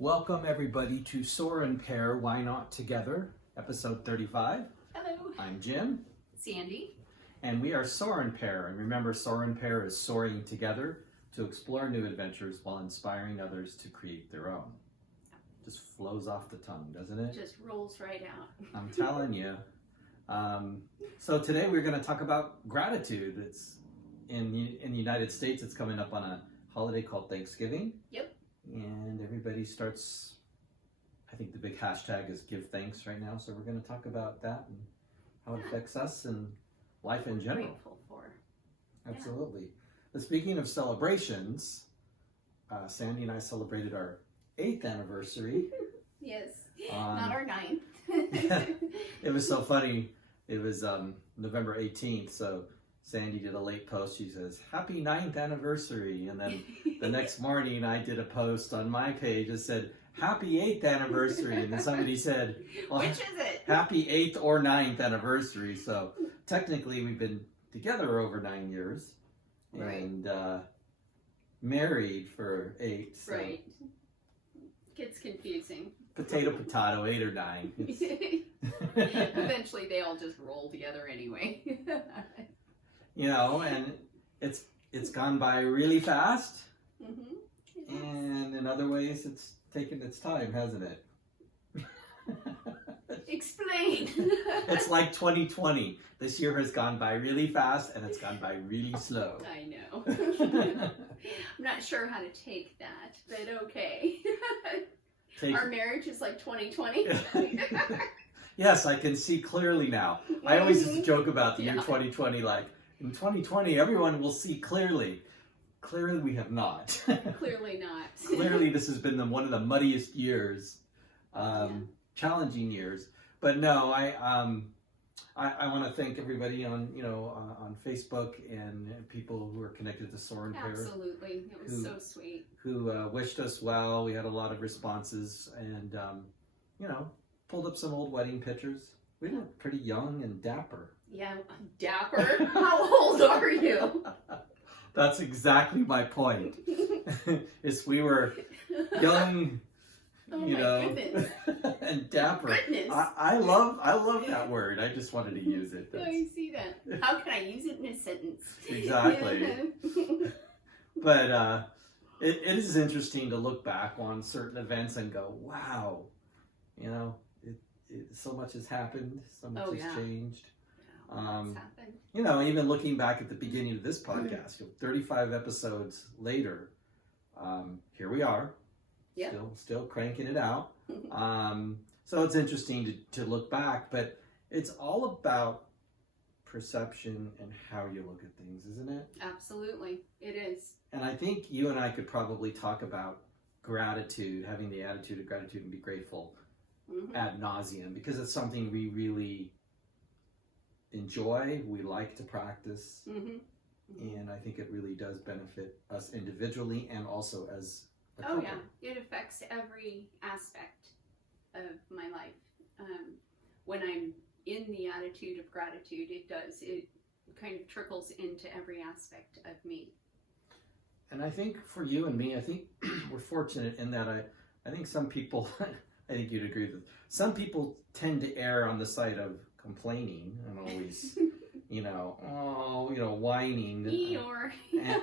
Welcome everybody to Soar and Pair, Why Not Together, episode 35. Hello. I'm Jim. Sandy. And we are Soar and Pair. And remember, Soar and Pair is soaring together to explore new adventures while inspiring others to create their own. Just flows off the tongue, doesn't it? Just rolls right out. I'm telling you. So today we're going to talk about gratitude. It's in the United States, it's coming up on a holiday called Thanksgiving. Yep. And everybody starts, I think the big hashtag is give thanks right now. So we're going to talk about that and how it affects us and life in general. Grateful for. Absolutely. But speaking of celebrations, Sandy and I celebrated our 8th anniversary. Yes. Not our 9th. It was so funny. It was November 18th. So Sandy did a late post. She says, "Happy 9th anniversary." And then the next morning I did a post on my page that said, "Happy 8th anniversary." And then somebody said, well, Which is it? Happy 8th or 9th anniversary. So technically we've been together over 9 years. Right. And married for 8. So Right. Gets confusing. potato, 8 or 9. Eventually they all just roll together anyway. You know, and it's gone by really fast. Mm-hmm. And in other ways, it's taken its time, hasn't it? Explain. It's like 2020. This year has gone by really fast, and it's gone by really slow. I know. I'm not sure how to take that, but okay. Our marriage is like 2020. Yes, I can see clearly now. I always used to joke about the year 2020, like, in 2020, everyone will see clearly. Clearly, we have not. Clearly not. Clearly, this has been one of the muddiest years, challenging years. But no, I want to thank everybody on on Facebook and people who are connected to Soar and Pair. Absolutely, it was so sweet. Who wished us well. We had a lot of responses, and pulled up some old wedding pictures. We look pretty young and dapper. Yeah, dapper. How old are you? That's exactly my point. Is we were young, Goodness. and dapper. Goodness. I love that word. I just wanted to use it. I see that. How can I use it in a sentence? Exactly. But it is interesting to look back on certain events and go, wow, so much has happened, so much has changed. What's happened? Even looking back at the beginning of this podcast, 35 episodes later, here we are, still cranking it out. So it's interesting to look back, but it's all about perception and how you look at things, isn't it? Absolutely, it is. And I think you and I could probably talk about gratitude, having the attitude of gratitude and be grateful ad nauseum, because it's something we really enjoy, we like to practice, and I think it really does benefit us individually and also as a couple. Oh yeah, it affects every aspect of my life. When I'm in the attitude of gratitude, it kind of trickles into every aspect of me. And I think for you and me, I think we're fortunate in that I think some people, I think you'd agree with, some people tend to err on the side of complaining and always, whining. Eeyore.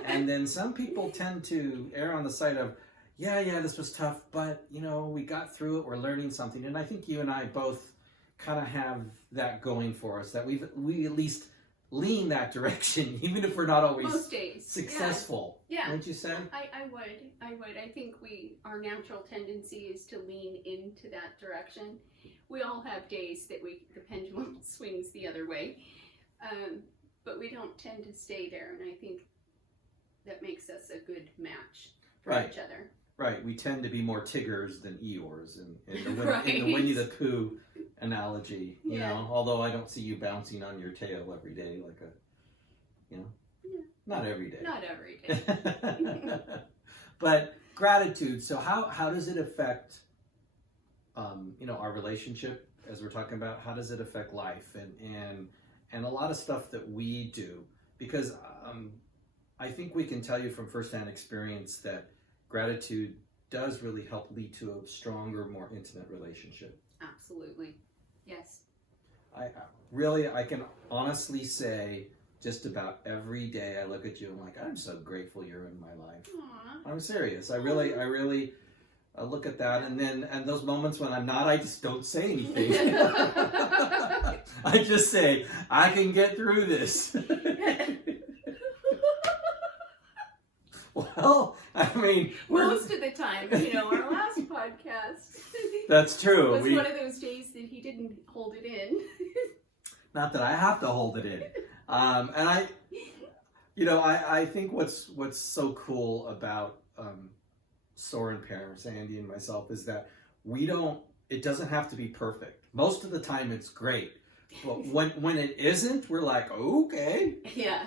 and then some people tend to err on the side of, this was tough, but, we got through it, we're learning something. And I think you and I both kind of have that going for us, that we at least lean that direction, even if we're not always most days successful. Yeah. Wouldn't you say? I would. I think our natural tendency is to lean into that direction. We all have days that the pendulum swings the other way, but we don't tend to stay there, and I think that makes us a good match for each other. Right. We tend to be more Tiggers than Eeyores in the Right. Winnie the Pooh analogy, although I don't see you bouncing on your tail every day like not every day. Not every day. But gratitude, so how does it affect our relationship, as we're talking about? How does it affect life and a lot of stuff that we do? Because I think we can tell you from firsthand experience that gratitude does really help lead to a stronger, more intimate relationship. Absolutely. Yes. I can honestly say just about every day I look at you, I'm like, I'm so grateful you're in my life. Aww. I'm serious. I really look at that, and those moments when I'm not, I just don't say anything. I just say, I can get through this. Well, I mean, most of the time, our last podcast. That's true. Was one of those days that he didn't hold it in. Not that I have to hold it in. And I think what's so cool about Soren parents, Andy and myself, is that it doesn't have to be perfect. Most of the time it's great. But when it isn't, we're like, okay. Yeah.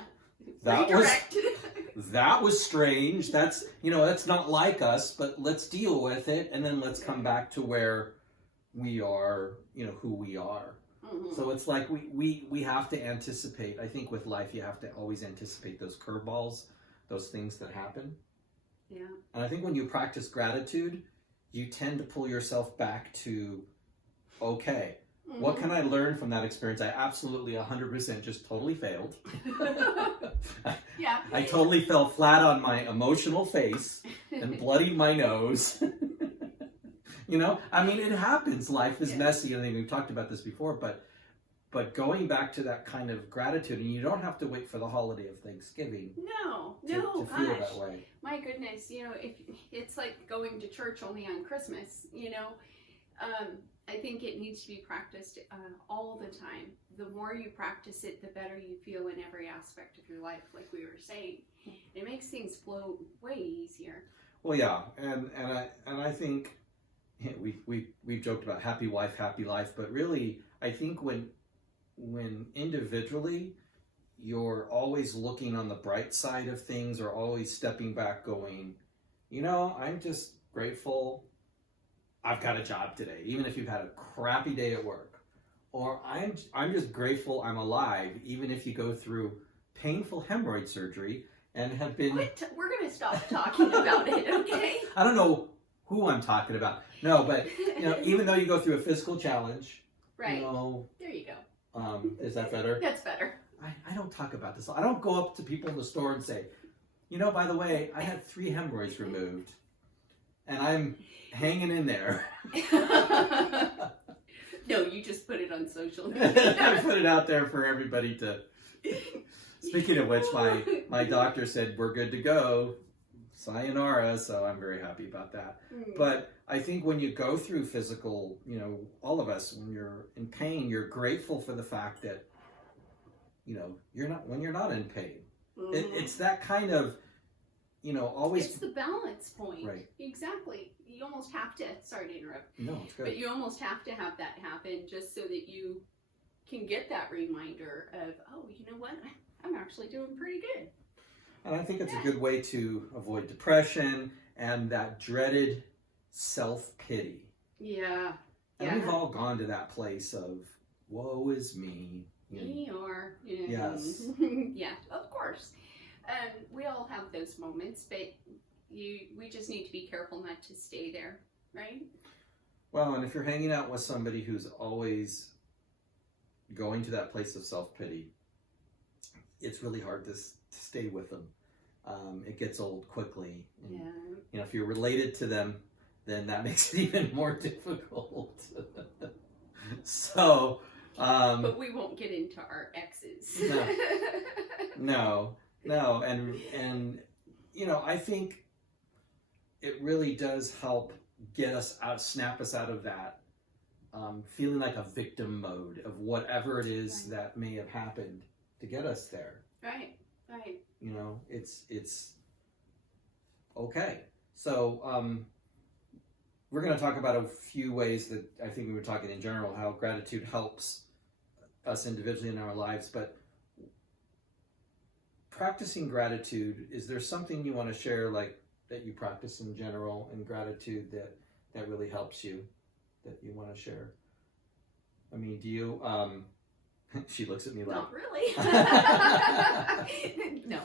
That was strange. That's not like us, but let's deal with it, and then let's come back to where we are, who we are. Mm-hmm. So it's like we have to anticipate. I think with life, you have to always anticipate those curveballs, those things that happen. Yeah. And I think when you practice gratitude, you tend to pull yourself back to, okay, mm-hmm. What can I learn from that experience? I absolutely 100% just totally failed. Yeah. I totally fell flat on my emotional face and bloodied my nose. It happens. Life is messy. I think we've talked about this before, but going back to that kind of gratitude, and you don't have to wait for the holiday of Thanksgiving. To feel that way. My goodness, if it's like going to church only on Christmas, I think it needs to be practiced all the time. The more you practice it, the better you feel in every aspect of your life, like we were saying. It makes things flow way easier. Well, yeah, and I think we've joked about happy wife, happy life, but really, I think when individually you're always looking on the bright side of things, or always stepping back, going, I'm just grateful I've got a job today, even if you've had a crappy day at work. Or I'm just grateful I'm alive, even if you go through painful hemorrhoid surgery and have been... We're going to stop talking about it, okay? I don't know who I'm talking about. No, but, even though you go through a physical challenge... Right. There you go. Is that better? That's better. I don't talk about this. I don't go up to people in the store and say, by the way, I had 3 hemorrhoids removed. And I'm hanging in there. No, you just put it on social media. I put it out there for everybody to... Speaking of which, my doctor said we're good to go. Sayonara, so I'm very happy about that. But I think when you go through physical, all of us, when you're in pain, you're grateful for the fact that, when you're not in pain. Mm-hmm. It's that kind of, always... It's the balance point. Right. Exactly. You almost have to, sorry to interrupt. No, it's good. But you almost have to have that happen just so that you can get that reminder of, oh, you know what? I'm actually doing pretty good. And I think it's a good way to avoid depression and that dreaded self-pity. Yeah. And we've all gone to that place of, woe is me. Me or... Yes. Yeah, of course. We all have those moments, but we just need to be careful not to stay there, right? Well, and if you're hanging out with somebody who's always going to that place of self-pity, it's really hard to stay with them. It gets old quickly. And, if you're related to them, then that makes it even more difficult. So... but we won't get into our exes. No, and I think it really does help get us out, snap us out of that feeling like a victim mode of whatever it is that may have happened to get us there. Right. It's okay. So we're going to talk about a few ways that I think we were talking in general, how gratitude helps us individually in our lives, but practicing gratitude, is there something you want to share, like that you practice in general in gratitude that really helps you, that you want to share? I mean, do you, she looks at me like... Not really. No.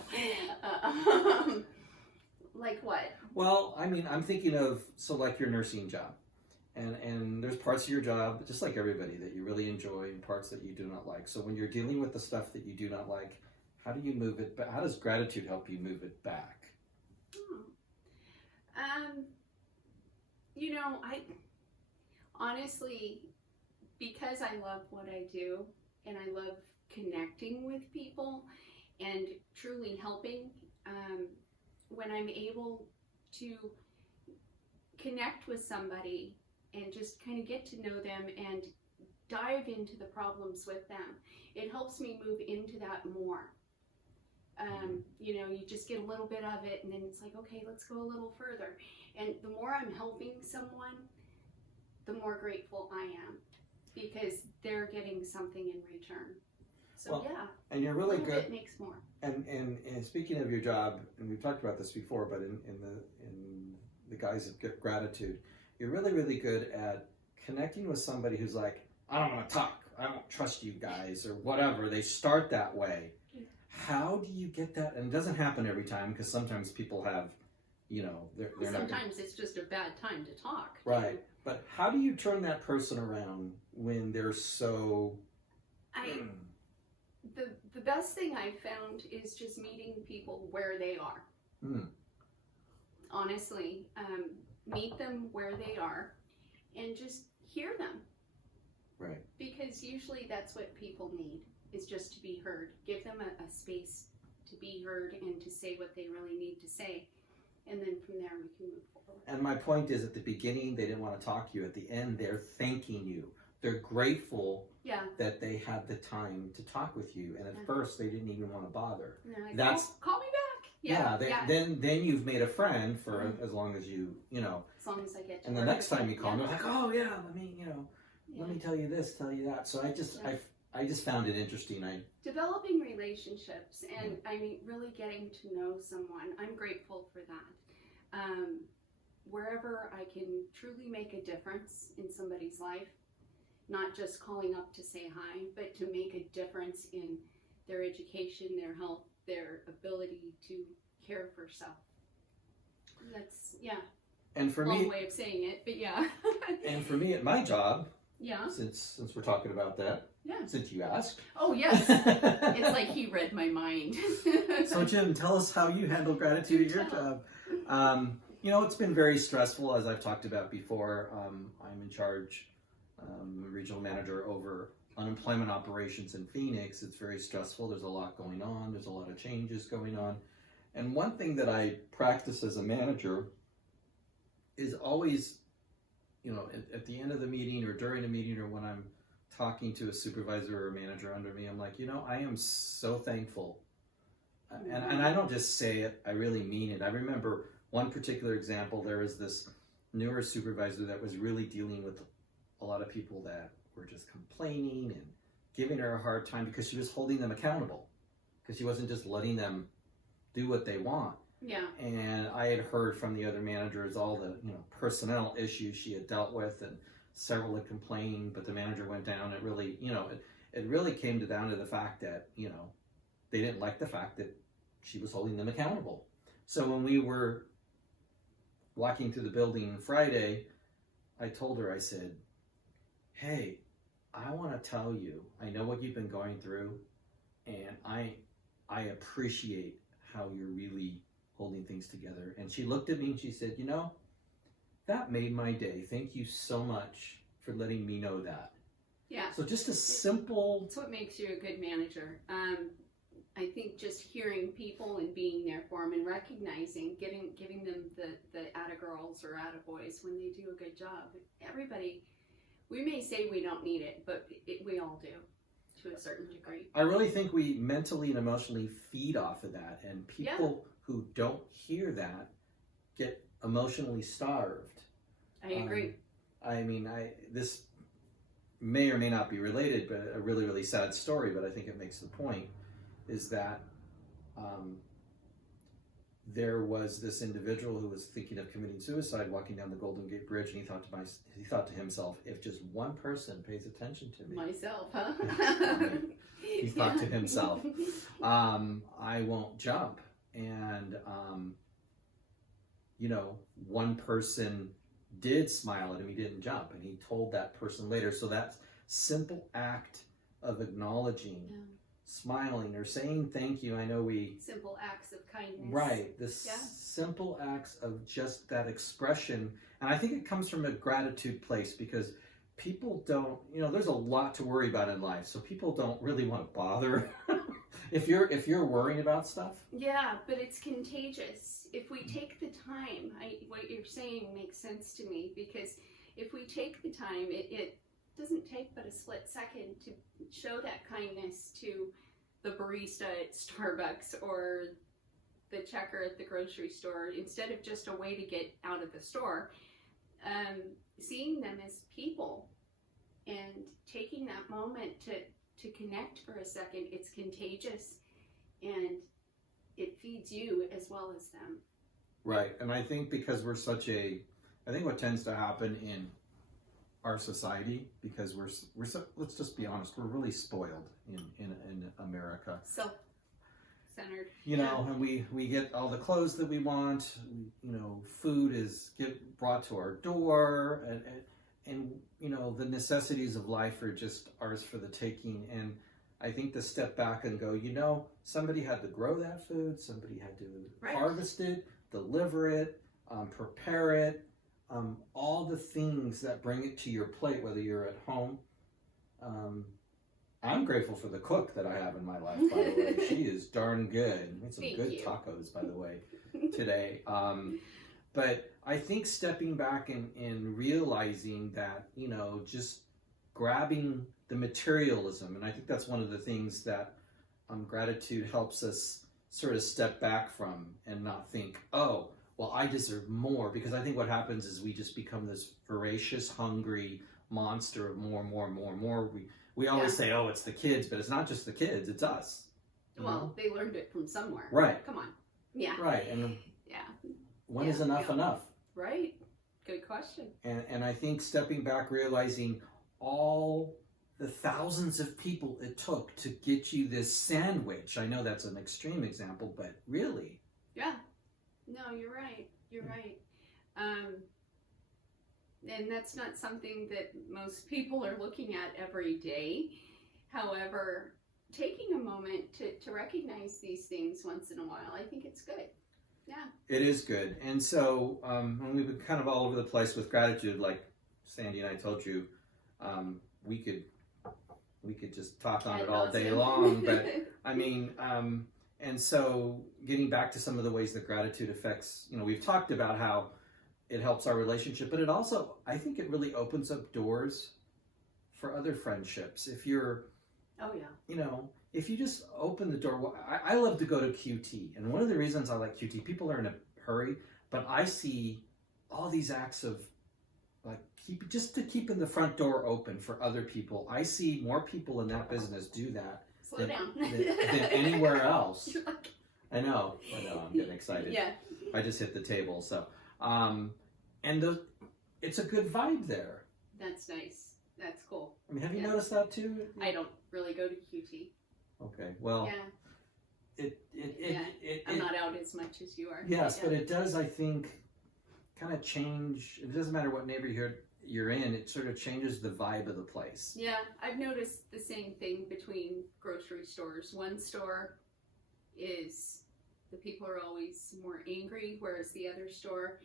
Like what? Well, I mean, I'm thinking of, so like your nursing job. And there's parts of your job, just like everybody, that you really enjoy and parts that you do not like. So when you're dealing with the stuff that you do not like, how do you move it back? How does gratitude help you move it back? You know, I honestly, because I love what I do and I love connecting with people and truly helping, when I'm able to connect with somebody and just kind of get to know them and dive into the problems with them, it helps me move into that more. You know, you just get a little bit of it and then it's like, okay, let's go a little further. And the more I'm helping someone, the more grateful I am because they're getting something in return. So well, yeah, and you're really good. It makes more. And speaking of your job, and we've talked about this before, but in the guise of gratitude, you're really, really good at connecting with somebody who's like, I don't want to talk, I don't trust you guys, or whatever. They start that way. How do you get that? And it doesn't happen every time because sometimes people have, you know, they're sometimes it's just a bad time to talk. Right. But how do you turn that person around when they're so... The best thing I've found is just meeting people where they are. Honestly, meet them where they are and just hear them. Right. Because usually that's what people need, is just to be heard. Give them a space to be heard and to say what they really need to say. And then from there we can move forward. And my point is, at the beginning, they didn't want to talk to you. At the end, they're thanking you. They're grateful that they had the time to talk with you. And at first, they didn't even want to bother. Like, that's call me back. Then you've made a friend for as long as you know. As long as I get to. And the next time you call them, they're like, oh yeah, let me tell you this, tell you that. So I just found it interesting. Developing relationships and I mean really getting to know someone. I'm grateful for that. Wherever I can truly make a difference in somebody's life, not just calling up to say hi, but to make a difference in their education, their health, their ability to care for self. That's And for long me, way of saying it, but yeah. And for me at my job, yeah. Since we're talking about that. Yeah. Since you asked. Oh yes. It's like he read my mind. So Jim, tell us how you handle gratitude at your job. You know, it's been very stressful, as I've talked about before. I'm in charge, regional manager over unemployment operations in Phoenix. It's very stressful. There's a lot going on. There's a lot of changes going on. And one thing that I practice as a manager is always, you know, at the end of the meeting or during a meeting or when I'm talking to a supervisor or a manager under me, I'm like, you know, I am so thankful. And I don't just say it, I really mean it. I remember one particular example. There was this newer supervisor that was really dealing with a lot of people that were just complaining and giving her a hard time because she was holding them accountable, because she wasn't just letting them do what they want. Yeah. And I had heard from the other managers all the, you know, personnel issues she had dealt with, and several had complained, but the manager went down. It really, you know, it really came down to the fact that, you know, they didn't like the fact that she was holding them accountable. So when we were walking through the building Friday, I told her, I said, hey, I want to tell you, I know what you've been going through, and I appreciate how you're really holding things together. And she looked at me and she said, you know, that made my day. Thank you so much for letting me know that. Yeah. So just a simple... It's what makes you a good manager. I think just hearing people and being there for them and recognizing, giving them the atta-girls or atta-boys when they do a good job. Everybody, we may say we don't need it, but we all do to a certain degree. I really think we mentally and emotionally feed off of that, and people who don't hear that get emotionally starved. I agree. I mean, this may or may not be related, but a really, really sad story, but I think it makes the point, is that there was this individual who was thinking of committing suicide walking down the Golden Gate Bridge, and he thought to himself, if just one person pays attention to me. Myself, huh? He thought to himself, I won't jump. And you know, one person did smile at him, he didn't jump, and he told that person later. So that simple act of acknowledging, smiling, or saying thank you. I know we simple acts of kindness. Right, this simple acts of just that expression, and I think it comes from a gratitude place because people don't, you know, there's a lot to worry about in life, so people don't really want to bother. if you're worrying about stuff. Yeah, but it's contagious. If we take the time, what you're saying makes sense to me, because if we take the time, it doesn't take but a split second to show that kindness to the barista at Starbucks or the checker at the grocery store, instead of just a way to get out of the store. Seeing them as people and taking that moment to connect for a second, it's contagious and it feeds you as well as them. Right, and I think because I think what tends to happen in our society, because we're so, let's just be honest, we're really spoiled in America. Self-centered. You know, and we get all the clothes that we want. You know, food is brought to our door, and you know, the necessities of life are just ours for the taking. And I think to step back and go, you know, somebody had to grow that food, somebody had to harvest it, deliver it, prepare it. All the things that bring it to your plate, whether you're at home. I'm grateful for the cook that I have in my life, by the way. She is darn good. Made some good tacos, by the way, today. But I think stepping back and realizing that, you know, just grabbing the materialism, and I think that's one of the things that gratitude helps us sort of step back from and not think, oh, well, I deserve more, because I think what happens is we just become this voracious, hungry monster of more. We always say, oh, it's the kids, but it's not just the kids, it's us. Well, they learned it from somewhere. Right. Come on. Yeah. Right, and when is enough enough? Right. Good question. And I think stepping back, realizing all the thousands of people it took to get you this sandwich. I know that's an extreme example, but really. Yeah. No, you're right. You're right. And that's not something that most people are looking at every day. However, taking a moment to recognize these things once in a while, I think it's good. Yeah. It is good. And so, when we've been kind of all over the place with gratitude, like Sandy and I told you, we could just talk on it all day long. But I mean, and so getting back to some of the ways that gratitude affects, you know, we've talked about how it helps our relationship, but it also, I think it really opens up doors for other friendships. If you're, you know, if you just open the door. I love to go to QT, and one of the reasons I like QT, people are in a hurry, but I see all these acts of like keeping the front door open for other people. I see more people in that business do that Slow down. than anywhere else. I know, I'm getting excited. Yeah. I just hit the table, so. It's a good vibe there. That's nice. That's cool. I mean, have you noticed that too? I don't really go to QT. Okay, well. Yeah. I'm not out as much as you are. Yes, but it does, I think, kind of change. It doesn't matter what neighborhood you're in, it sort of changes the vibe of the place. Yeah, I've noticed the same thing between grocery stores. One store is, the people are always more angry, whereas the other store,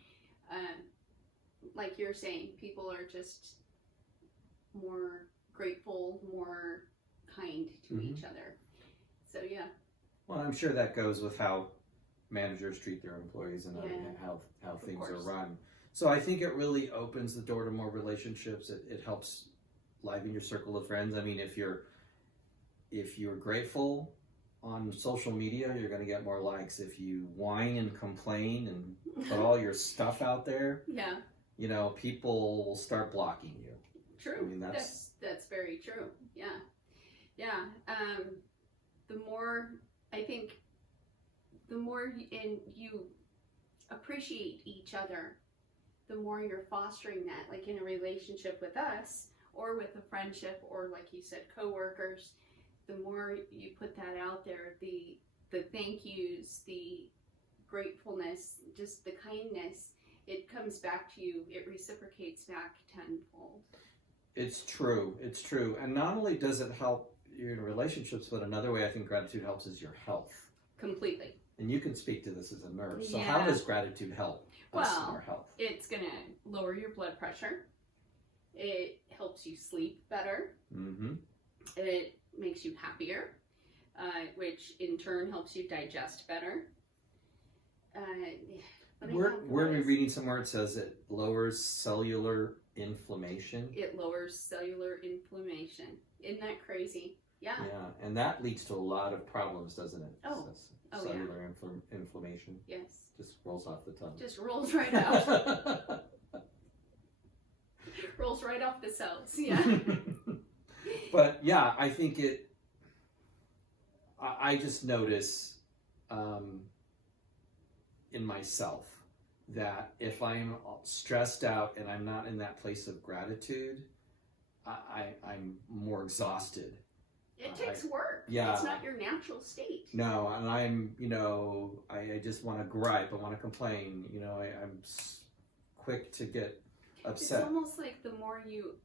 like you're saying, people are just more grateful, more kind to each other. So yeah. Well, I'm sure that goes with how managers treat their employees and how things are run. So I think it really opens the door to more relationships. It helps liven your circle of friends. I mean, if you're grateful on social media, you're going to get more likes. If you whine and complain and put all your stuff out there, you know, people will start blocking you. True. I mean, that's very true. Yeah. The more, I think, the more you appreciate each other, the more you're fostering that, like in a relationship with us, or with a friendship, or like you said, coworkers. The more you put that out there, the thank yous, the gratefulness, just the kindness, it comes back to you. It reciprocates back tenfold. It's true. It's true. And not only does it help your relationships, but another way I think gratitude helps is your health. Completely. And you can speak to this as a nurse. So Yeah. how does gratitude help us in Well, our health? it's going to lower your blood pressure. It helps you sleep better. Mm-hmm. It makes you happier, which in turn helps you digest better. Where are we reading somewhere it says it lowers cellular inflammation? It lowers cellular inflammation. Isn't that crazy? Yeah. Yeah, and that leads to a lot of problems, doesn't it? Oh. Cellular inflammation. Yes. Just rolls off the tongue. Just rolls right out. Rolls right off the cells. Yeah. But yeah, I think I just notice in myself that if I'm stressed out and I'm not in that place of gratitude, I'm more exhausted. It takes work. Yeah. It's not your natural state. No, and I'm, I just want to gripe. I want to complain. I'm quick to get upset. It's almost like the more you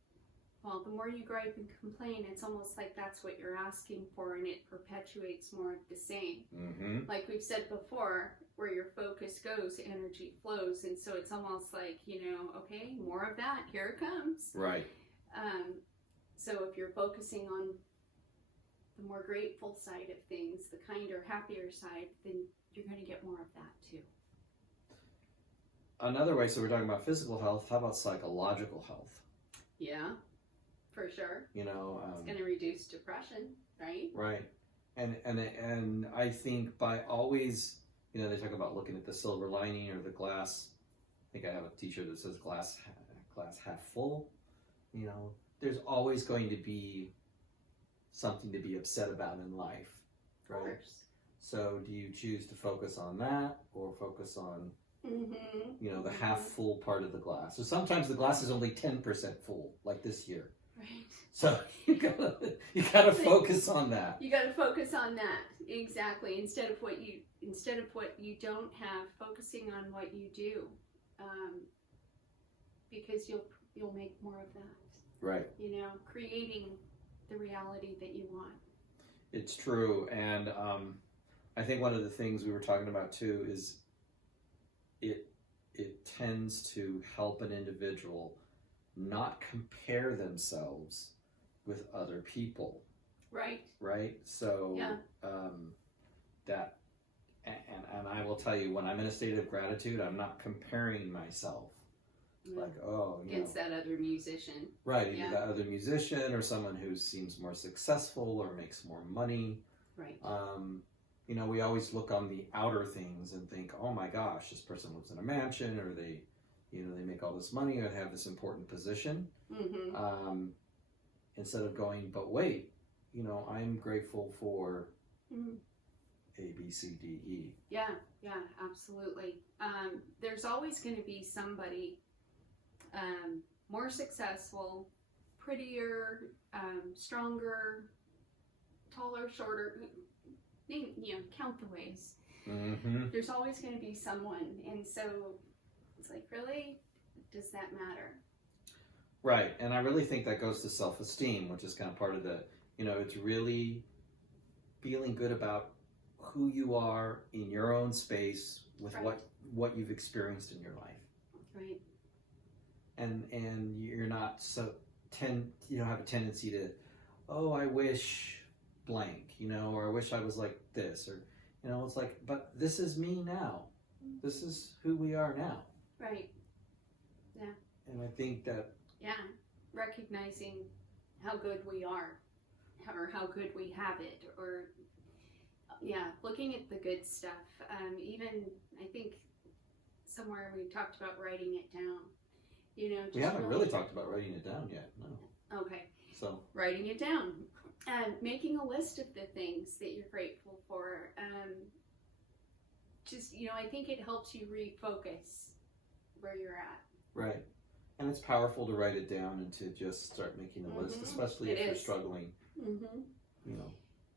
gripe and complain, it's almost like that's what you're asking for, and it perpetuates more of the same. Mm-hmm. Like we've said before, where your focus goes, energy flows, and so it's almost like, okay, more of that, here it comes. Right. So if you're focusing on the more grateful side of things, the kinder, happier side, then you're going to get more of that too. Another way, so we're talking about physical health, how about psychological health? Yeah, for sure. It's going to reduce depression, right? Right. And I think by always, they talk about looking at the silver lining or the glass. I think I have a t-shirt that says glass half full. There's always going to be something to be upset about in life, right? Of course. So do you choose to focus on that or focus on, the half full part of the glass? So sometimes the glass is only 10% full, like this year. Right. So you gotta focus on that. You gotta focus on that, exactly. Instead of what you don't have, focusing on what you do, because you'll make more of that. Right. Creating the reality that you want. It's true, and I think one of the things we were talking about too is it tends to help an individual not compare themselves with other people. Right. Right. So yeah. That and I will tell you, when I'm in a state of gratitude, I'm not comparing myself. Like, against that other musician. Right, either that other musician or someone who seems more successful or makes more money. Right. We always look on the outer things and think, oh my gosh, this person lives in a mansion, or they make all this money, or they have this important position. Mm-hmm. Instead of going, but wait, I'm grateful for A, B, C, D, E. Yeah, absolutely. There's always going to be somebody more successful, prettier, stronger, taller, shorter, count the ways. Mm-hmm. There's always going to be someone, and so it's like, really, does that matter? Right, and I really think that goes to self-esteem, which is kind of part of the, it's really feeling good about who you are in your own space with what you've experienced in your life. Right. And you're not you don't have a tendency to, I wish blank, or I wish I was like this, or it's like, but this is me now. This is who we are now. Right. Yeah. And I think that recognizing how good we are, or how good we have it, or looking at the good stuff. Even I think somewhere we talked about writing it down. We haven't really talked about writing it down yet. No. Okay. So writing it down, and making a list of the things that you're grateful for. I think it helps you refocus where you're at. Right. And it's powerful to write it down and to just start making a list, especially if you're struggling. Mm-hmm.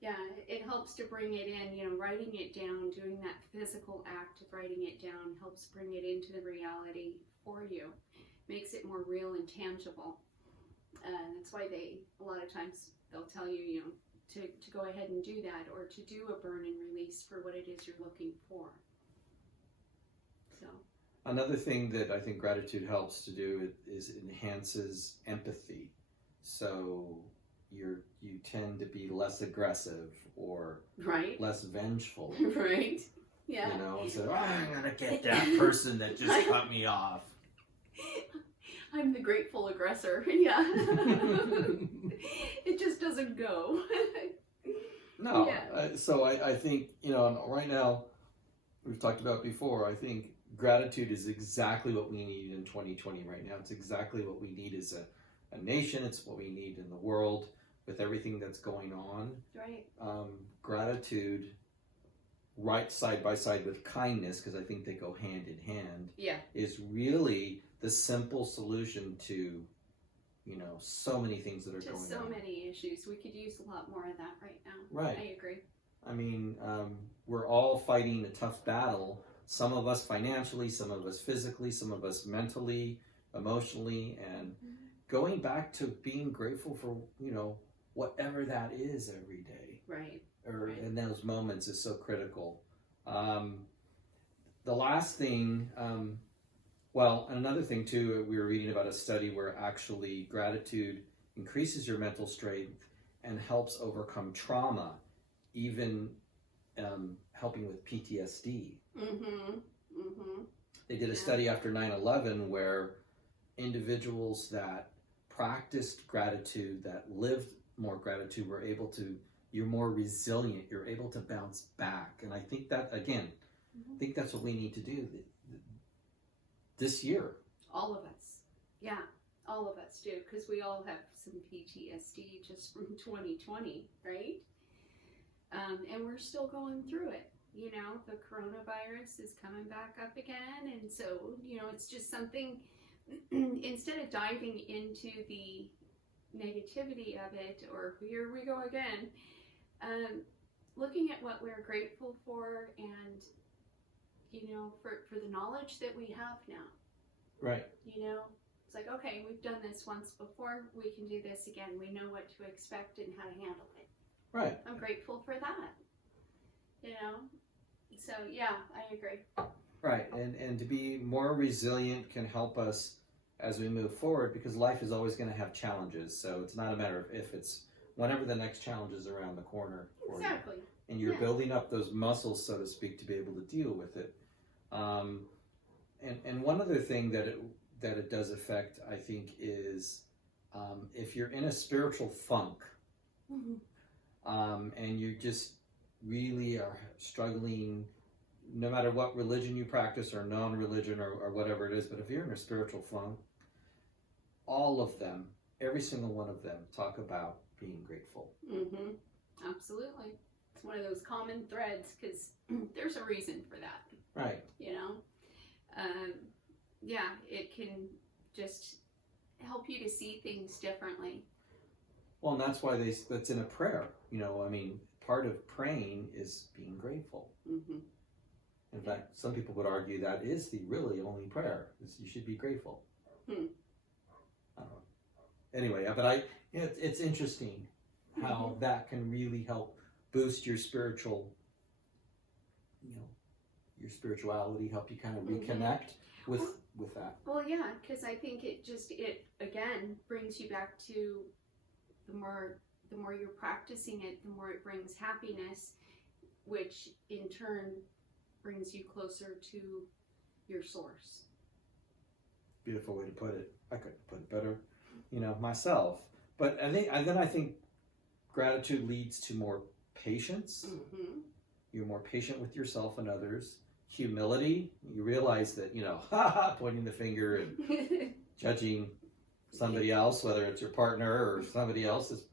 Yeah, it helps to bring it in, you know, writing it down, doing that physical act of writing it down helps bring it into the reality for you. Makes it more real and tangible. That's why a lot of times they'll tell you, you know, to go ahead and do that, or to do a burn and release for what it is you're looking for. So another thing that I think gratitude helps to do is enhances empathy. So you tend to be less aggressive or right, less vengeful. right, yeah. You know, so I'm gonna get that person that just cut me off. I'm the grateful aggressor. Yeah. It just doesn't go. No. Yeah. So I think, you know, right now, we've talked about before, I think gratitude is exactly what we need in 2020 right now. It's exactly what we need as a nation. It's what we need in the world with everything that's going on. Right. Gratitude, right side by side with kindness, because I think they go hand in hand, Yeah. is really the simple solution to, you know, so many things that are going on. Just so many issues. We could use a lot more of that right now. Right. I agree. I mean, we're all fighting a tough battle. Some of us financially, some of us physically, some of us mentally, emotionally, and going back to being grateful for, you know, whatever that is every day. Right. Or right. in those moments is so critical. The last thing, well, and another thing too, we were reading about a study where actually gratitude increases your mental strength and helps overcome trauma, even helping with PTSD. They did a study after 9/11 where individuals that practiced gratitude, that lived more gratitude, were able to, you're more resilient, you're able to bounce back. And I think that, again, I think that's what we need to do this year. All of us. Yeah, all of us do, because we all have some PTSD just from 2020, right? And we're still going through it. You know, the coronavirus is coming back up again, and so, you know, it's just something, instead of diving into the negativity of it, or here we go again, looking at what we're grateful for, and, you know, for the knowledge that we have now. Right. You know, it's like, okay, we've done this once before, we can do this again. We know what to expect and how to handle it. Right. I'm grateful for that. You know? So, yeah, I agree. Right. And to be more resilient can help us as we move forward, because life is always going to have challenges. So it's not a matter of if, it's whenever the next challenge is around the corner for Exactly. you. And you're building up those muscles, so to speak, to be able to deal with it. And one other thing that it does affect, I think, is if you're in a spiritual funk, and you just really are struggling, no matter what religion you practice or non-religion or whatever it is, but if you're in a spiritual funk, all of them, every single one of them, talk about being grateful. Absolutely. It's one of those common threads, because there's a reason for that. Right. You know? Yeah, it can just help you to see things differently. Well, and that's why that's in a prayer. You know, I mean, part of praying is being grateful. In fact, some people would argue that is the really only prayer, is you should be grateful. I don't know. Anyway, but it's interesting how that can really help boost your spiritual, you know, your spirituality, help you kind of reconnect with that. Well, yeah, because I think it again brings you back to the more you're practicing it, the more it brings happiness, which in turn brings you closer to your source. Beautiful way to put it. I couldn't put it better, you know, myself. But I think gratitude leads to more patience. You're more patient with yourself and others. Humility. You realize that, you know, pointing the finger and judging somebody else, whether it's your partner or somebody else, is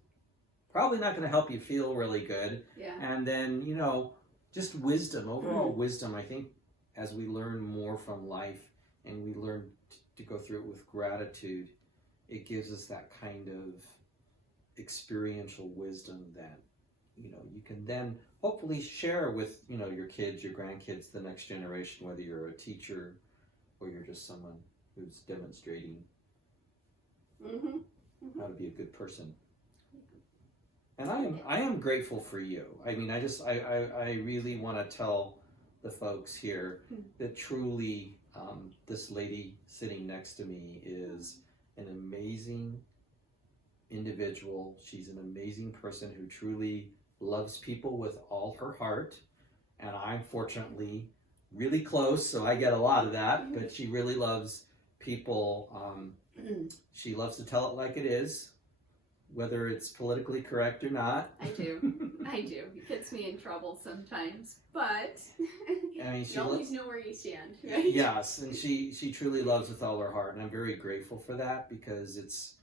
probably not going to help you feel really good. Yeah. And then, you know, just wisdom, overall wisdom. I think as we learn more from life and we learn to go through it with gratitude, it gives us that kind of experiential wisdom that you can then hopefully share with, your kids, your grandkids, the next generation, whether you're a teacher or you're just someone who's demonstrating how to be a good person. And I am grateful for you. I mean, I really want to tell the folks here that truly this lady sitting next to me is an amazing individual. She's an amazing person who truly loves people with all her heart. And I'm fortunately really close, so I get a lot of that, but she really loves people. She loves to tell it like it is, whether it's politically correct or not. I do. It gets me in trouble sometimes, but I mean, you always know where you stand, right? Yes, and she truly loves with all her heart, and I'm very grateful for that, because it's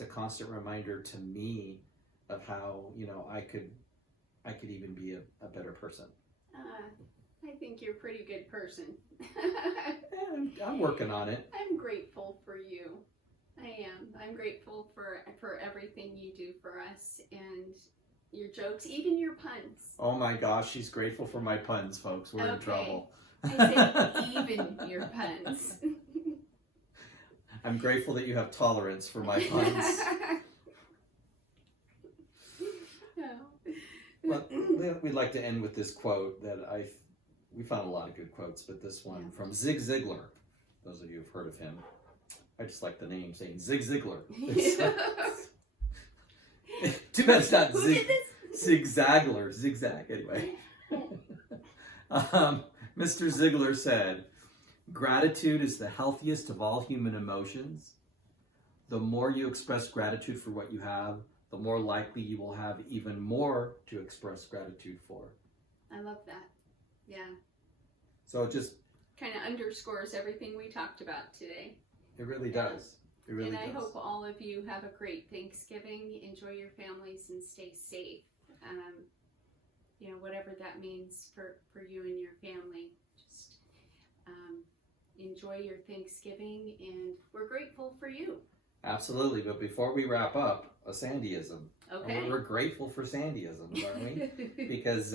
a constant reminder to me of how, I could even be a better person. I think you're a pretty good person. I'm working on it. I'm grateful for you. I am. I'm grateful for everything you do for us, and your jokes, even your puns. Oh my gosh, she's grateful for my puns, folks. We're in trouble. I said even your puns. I'm grateful that you have tolerance for my puns. Well, we'd like to end with this quote that we found a lot of good quotes, but this one from Zig Ziglar. Those of you who've heard of him, I just like the name, saying Zig Ziglar. Too bad it's not Zig Zaglar. Zigzag, anyway. Mr. Ziglar said, "Gratitude is the healthiest of all human emotions. The more you express gratitude for what you have, the more likely you will have even more to express gratitude for." I love that. Yeah. So it just kind of underscores everything we talked about today. It really does. It really does. And I hope all of you have a great Thanksgiving. Enjoy your families and stay safe. Whatever that means for you and your family. Just enjoy your Thanksgiving, and we're grateful for you. Absolutely. But before we wrap up, a Sandyism. Okay. We're grateful for Sandyisms, aren't we? Because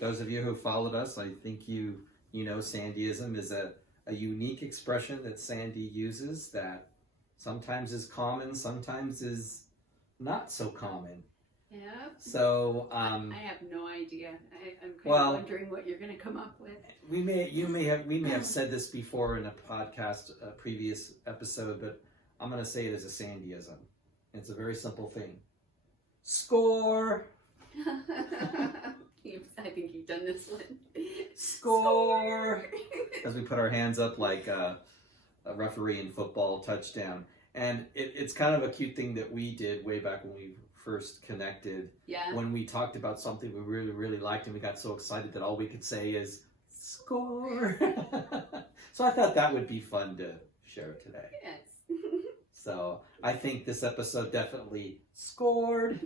those of you who followed us, I think you know Sandyism is a unique expression that Sandy uses that sometimes is common, sometimes is not so common. Yeah. So I have no idea. I'm kind of wondering what you're going to come up with. We may have said this before in a podcast, a previous episode, but I'm going to say it as a Sandyism. It's a very simple thing. Score. I think you've done this one. Score. As we put our hands up like a referee in football, touchdown. And it's kind of a cute thing that we did way back when we first connected. Yeah. When we talked about something we really, really liked, and we got so excited that all we could say is score. So I thought that would be fun to share today. Yes. So I think this episode definitely scored.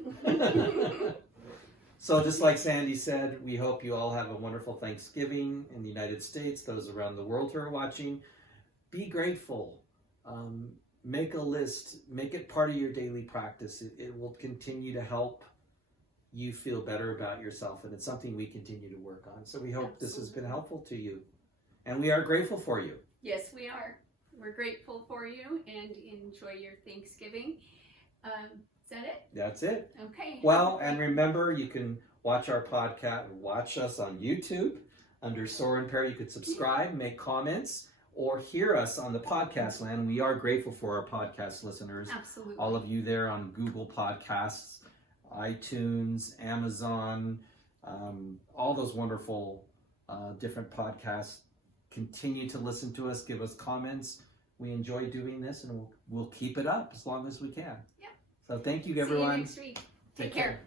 So just like Sandy said, we hope you all have a wonderful Thanksgiving in the United States, those around the world who are watching. Be grateful. Make a list. Make it part of your daily practice. It will continue to help you feel better about yourself, and it's something we continue to work on. So we hope this has been helpful to you. And we are grateful for you. Yes, we are. We're grateful for you, and enjoy your Thanksgiving. Is that it? That's it. Okay. Well, and remember, you can watch our podcast, watch us on YouTube under Soren Perry. You could subscribe, make comments, or hear us on the podcast land. We are grateful for our podcast listeners. Absolutely. All of you there on Google Podcasts, iTunes, Amazon, all those wonderful different podcasts. Continue to listen to us, give us comments. We enjoy doing this, and we'll keep it up as long as we can. Yeah. So thank you, everyone. See you next week. Take care.